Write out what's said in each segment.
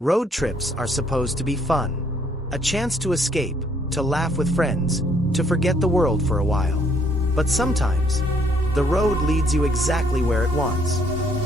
Road trips are supposed to be fun. A chance to escape, to laugh with friends, to forget the world for a while. But sometimes, the road leads you exactly where it wants.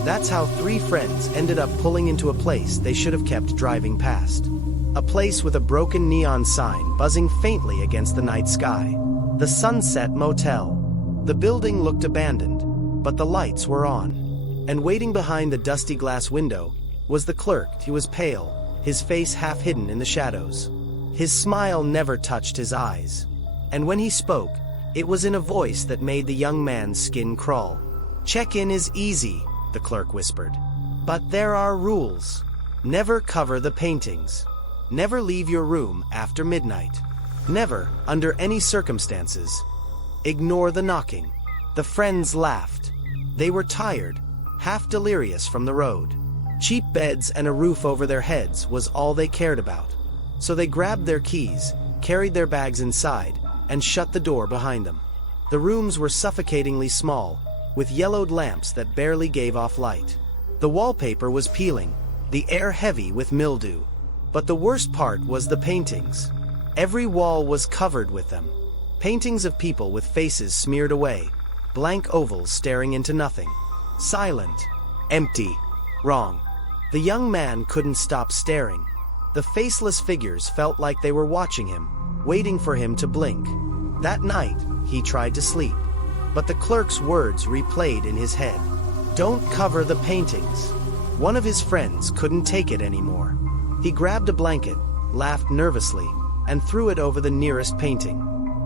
That's how three friends ended up pulling into a place they should have kept driving past. A place with a broken neon sign buzzing faintly against the night sky. The Sunset Motel. The building looked abandoned, but the lights were on. And waiting behind the dusty glass window was the clerk. He was pale, his face half hidden in the shadows. His smile never touched his eyes. And when he spoke, it was in a voice that made the young man's skin crawl. "Check-in is easy," the clerk whispered. "But there are rules. Never cover the paintings. Never leave your room after midnight. Never, under any circumstances. Ignore the knocking." The friends laughed. They were tired, half delirious from the road. Cheap beds and a roof over their heads was all they cared about. So they grabbed their keys, carried their bags inside, and shut the door behind them. The rooms were suffocatingly small, with yellowed lamps that barely gave off light. The wallpaper was peeling, the air heavy with mildew. But the worst part was the paintings. Every wall was covered with them. Paintings of people with faces smeared away, blank ovals staring into nothing. Silent. Empty. Wrong. The young man couldn't stop staring. The faceless figures felt like they were watching him, waiting for him to blink. That night, he tried to sleep. But the clerk's words replayed in his head. "Don't cover the paintings." One of his friends couldn't take it anymore. He grabbed a blanket, laughed nervously, and threw it over the nearest painting.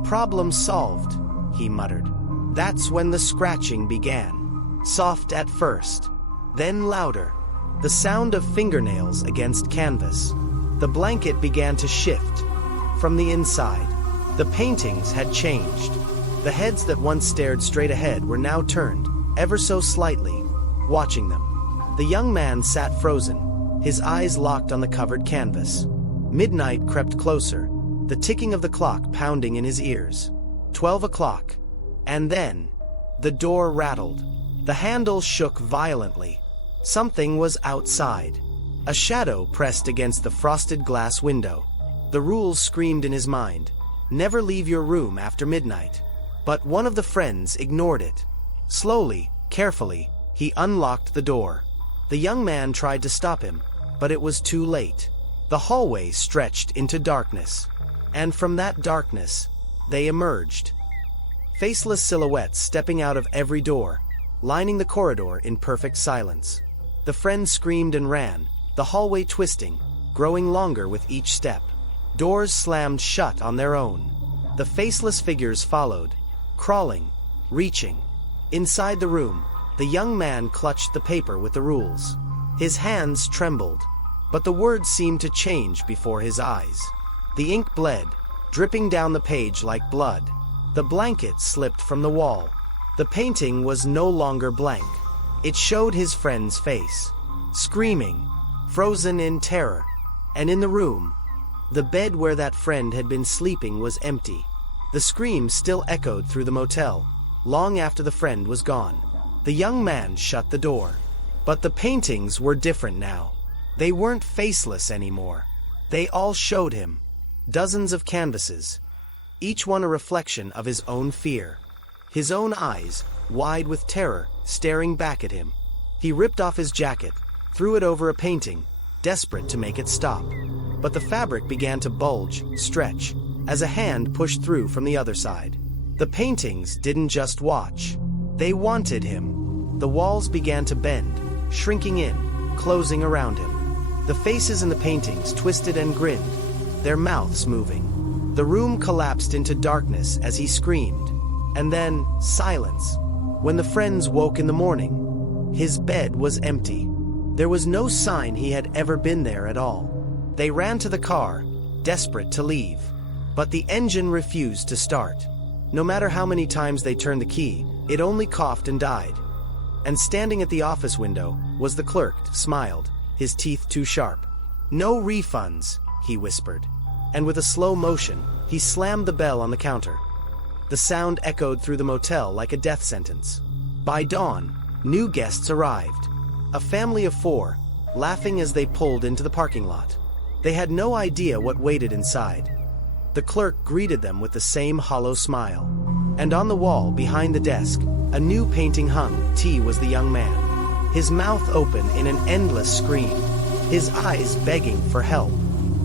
"Problem solved," he muttered. That's when the scratching began. Soft at first, then louder. The sound of fingernails against canvas. The blanket began to shift. From the inside, the paintings had changed. The heads that once stared straight ahead were now turned, ever so slightly, watching them. The young man sat frozen, his eyes locked on the covered canvas. Midnight crept closer, the ticking of the clock pounding in his ears. 12 o'clock. And then, the door rattled. The handle shook violently. Something was outside. A shadow pressed against the frosted glass window. The rules screamed in his mind. Never leave your room after midnight. But one of the friends ignored it. Slowly, carefully, he unlocked the door. The young man tried to stop him, but it was too late. The hallway stretched into darkness. And from that darkness, they emerged. Faceless silhouettes stepping out of every door, lining the corridor in perfect silence. The friends screamed and ran, the hallway twisting, growing longer with each step. Doors slammed shut on their own. The faceless figures followed, crawling, reaching. Inside the room, the young man clutched the paper with the rules. His hands trembled, but the words seemed to change before his eyes. The ink bled, dripping down the page like blood. The blanket slipped from the wall. The painting was no longer blank. It showed his friend's face, screaming, frozen in terror. And in the room, the bed where that friend had been sleeping was empty. The scream still echoed through the motel, long after the friend was gone. The young man shut the door. But the paintings were different now. They weren't faceless anymore. They all showed him. Dozens of canvases, each one a reflection of his own fear. His own eyes, wide with terror, staring back at him. He ripped off his jacket, threw it over a painting, desperate to make it stop. But the fabric began to bulge, stretch, as a hand pushed through from the other side. The paintings didn't just watch. They wanted him. The walls began to bend, shrinking in, closing around him. The faces in the paintings twisted and grinned, their mouths moving. The room collapsed into darkness as he screamed. And then, silence. When the friends woke in the morning, his bed was empty. There was no sign he had ever been there at all. They ran to the car, desperate to leave. But the engine refused to start. No matter how many times they turned the key, it only coughed and died. And standing at the office window was the clerk, smiled, his teeth too sharp. "No refunds," he whispered. And with a slow motion, he slammed the bell on the counter. The sound echoed through the motel like a death sentence. By dawn, new guests arrived. A family of 4, laughing as they pulled into the parking lot. They had no idea what waited inside. The clerk greeted them with the same hollow smile. And on the wall, behind the desk, a new painting hung. T was the young man, his mouth open in an endless scream, his eyes begging for help.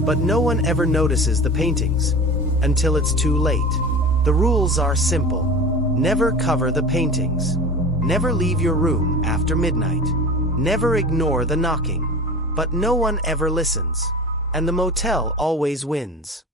But no one ever notices the paintings until it's too late. The rules are simple. Never cover the paintings. Never leave your room after midnight. Never ignore the knocking. But no one ever listens, and the motel always wins.